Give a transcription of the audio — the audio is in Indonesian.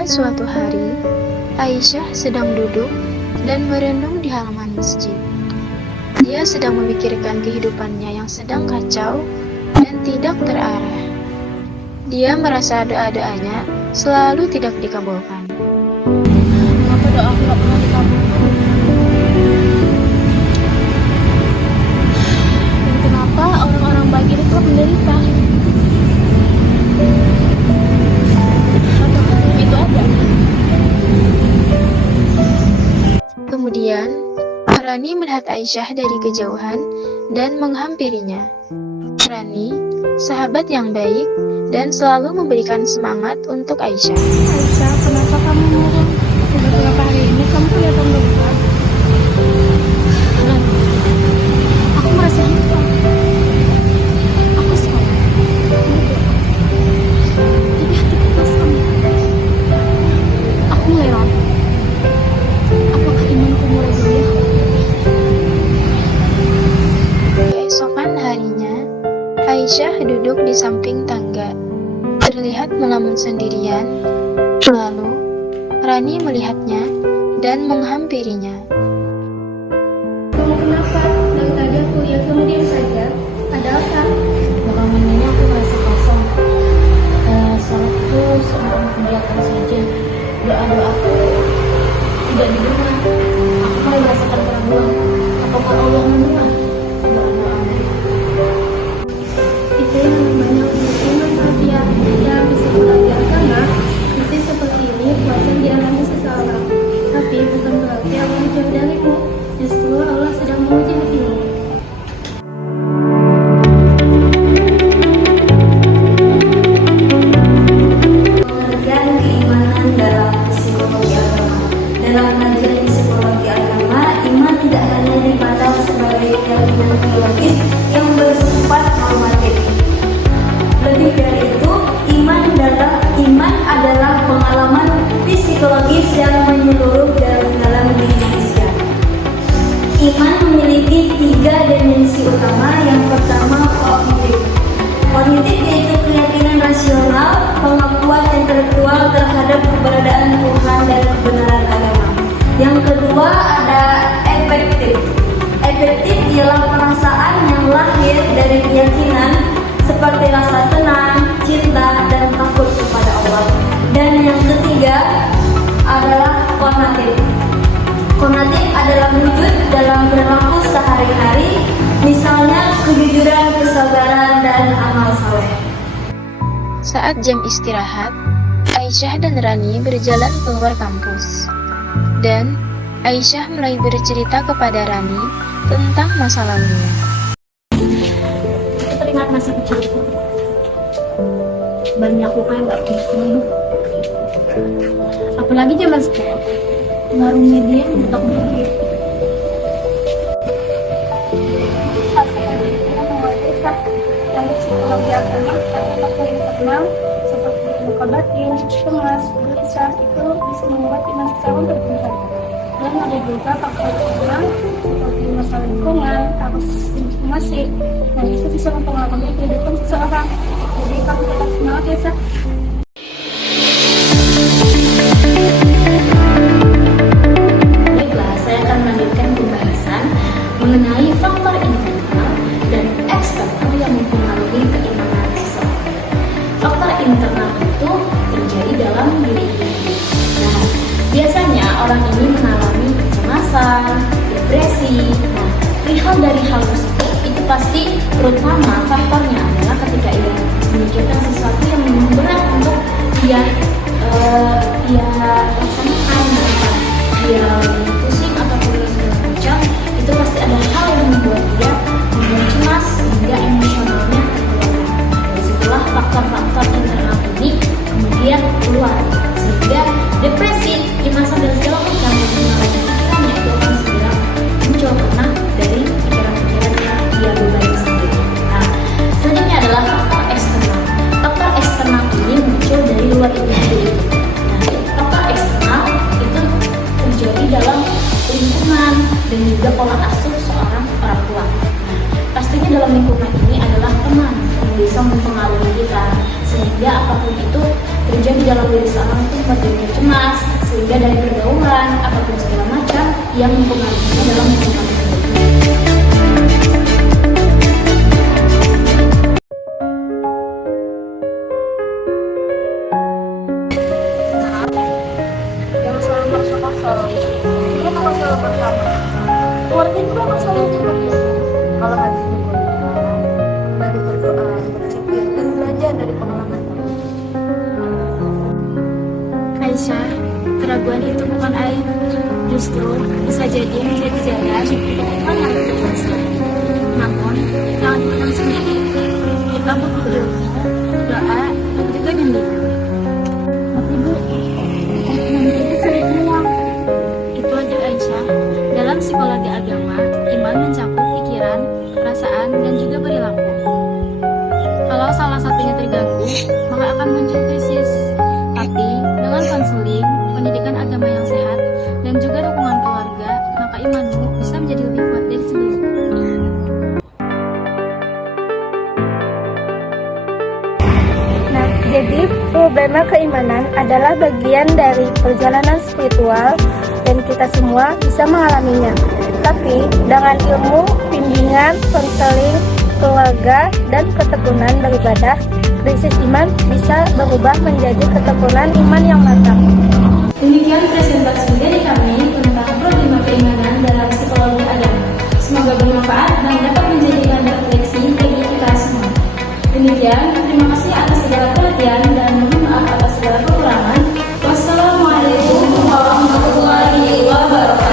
Pada suatu hari, Aisyah sedang duduk dan merenung di halaman masjid. Dia sedang memikirkan kehidupannya yang sedang kacau dan tidak terarah. Dia merasa doa-doanya selalu tidak dikabulkan. Kenapa doaku gak pernah dikabulkan? Dan kenapa orang-orang baik ini telah menderita? Apakah itu ada? Kemudian, Rani melihat Aisyah dari kejauhan dan menghampirinya. Rani, sahabat yang baik dan selalu memberikan semangat untuk Aisyah. Aisyah, kenapa kamu murung? Sudah beberapa hari ini kamu kelihatan berubah. Dan aku merasa hitam. Aku salah. Tapi hatiku kosong. Aku mulai ragu. Apakah imanku mulai goyah? Keesokan harinya, Aisyah duduk di samping tangga, terlihat melamun sendirian. Lalu, Rani melihatnya dan menghampirinya. Kamu kenapa? Dari tadi aku lihat kamu diam saja. Ada apa? Belakangan ini aku merasa kosong. Salatku seorang kegiatan saja. Doa-doaku tidak didengar. Aku mulai merasakan keraguan. Apakah Allah mendengar doa-doaku? Itu yang namanya iman saja. Ya, meskipun di agama masih seperti ini, puasa dialami seseorang. Tapi bukan berarti Allah jauh darimu. Justru Allah sedang menguji hatimu. Pengertian keimanan dalam psikologi agama. Dalam kajian psikologi agama, iman tidak hanya dipandang sebagai keyakinan teologis yang bersifat normatif. Lebih dari itu, iman adalah pengalaman psikologis yang menyeluruh dalam diri manusia. Iman memiliki 3 dimensi utama. Yang pertama, kognitif. Kognitif yaitu keyakinan rasional, pengakuan intelektual terhadap keberadaan Tuhan dan kebenaran agama. Yang kedua ada afektif. Afektif ialah perasaan yang lahir dari keyakinan seperti rasa tenang, cinta, dan takut kepada Allah. Dan yang ketiga adalah konatif. Konatif adalah wujud dalam perilaku sehari-hari, misalnya kejujuran, kesabaran, dan amal saleh. Saat jam istirahat, Aisyah dan Rani berjalan keluar kampus. Dan Aisyah mulai bercerita kepada Rani tentang masa lalunya. Aku teringat masa kecilku. Banyak luka yang gak bisa sembuh. Apalagi zaman sekarang, pengaruh media yang tak berhenti. Yang psikologi agama atau internal seperti luka batin, cemas, gelisah itu bisa membuat iman seseorang bertumbuh. Dan ada juga faktor eksternal seperti masalah lingkungan, arus informasi, dan itu bisa mempengaruhi kehidupan seseorang. Jadi kamu tetap semangat ya, Sah. Baiklah, saya akan melanjutkan pembahasan mengenai faktor internal dan eksternal yang mempengaruhi keimanan seseorang. Faktor internal itu terjadi dalam diri individu. Nah, biasanya orang ini mengalami kecemasan, depresi. Nah, perihal dari hal tersebut itu pasti terutama faktornya adalah ketika ia memikirkan sesuatu yang memang berat untuk dia laksanakan, misalkan dia pusing ataupun segala macam, itu pasti ada hal yang membuat dia cemas hingga emosionalnya keluar. Dari situlah faktor-faktor internal ini kemudian keluar, sehingga depresi, kecemasan dan segala macam yang mengalami pikirannya itu akan segera muncul karena dari pikiran-pikiran yang dia bebani sendiri. Nah, selanjutnya adalah faktor eksternal. Faktor eksternal ini muncul dari luar individu. Nah, faktor eksternal itu terjadi dalam lingkungan dan juga pola asuh seorang orang tua. Nah, pastinya dalam lingkungan ini adalah teman yang bisa mempengaruhi kita, sehingga apabila itu terjun di dalam diri seorang itu membuat dirinya cemas, sehingga dari pergaulan ataupun segala macam yang mempengaruhinya dalam hubungan tersebut. Yang selalu masuk akal. Ini kan masalah pertama. Keluarga juga masalah seperti itu. Kalau hati dari berdoa, berzikir, dan belajar dari pengalaman. Aisyah, keraguan itu bukan aib. Justru bisa jadi menjadi jalan untuk iman yang berkuasa. Namun, jangan menang sendiri. Kita butuh ilmu, doa, dan juga bimbingan. Tapi Bu, itu sulit hilang. Itu aja Aisyah. Dalam psikologi agama, iman mencakup pikiran, perasaan, dan juga perilaku. Kalau salah satunya terganggu, maka akan muncul krisis. Tapi dengan konseling, pendidikan agama yang sehat, dan juga dukungan keluarga, maka imanmu bisa menjadi lebih kuat dari sebelumnya. Nah, jadi problema keimanan adalah bagian dari perjalanan spiritual dan kita semua bisa mengalaminya. Tapi dengan ilmu, bimbingan, konseling, keluarga, dan ketekunan beribadah, krisis iman bisa berubah menjadi ketekunan iman yang matang. Demikian presentasi dari kami tentang problema keimanan dalam psikologi agama. Semoga bermanfaat dan dapat menjadikan refleksi bagi kita semua. Demikian, terima kasih atas segala perhatian dan mohon maaf atas segala kekurangan. Wassalamualaikum warahmatullahi wabarakatuh.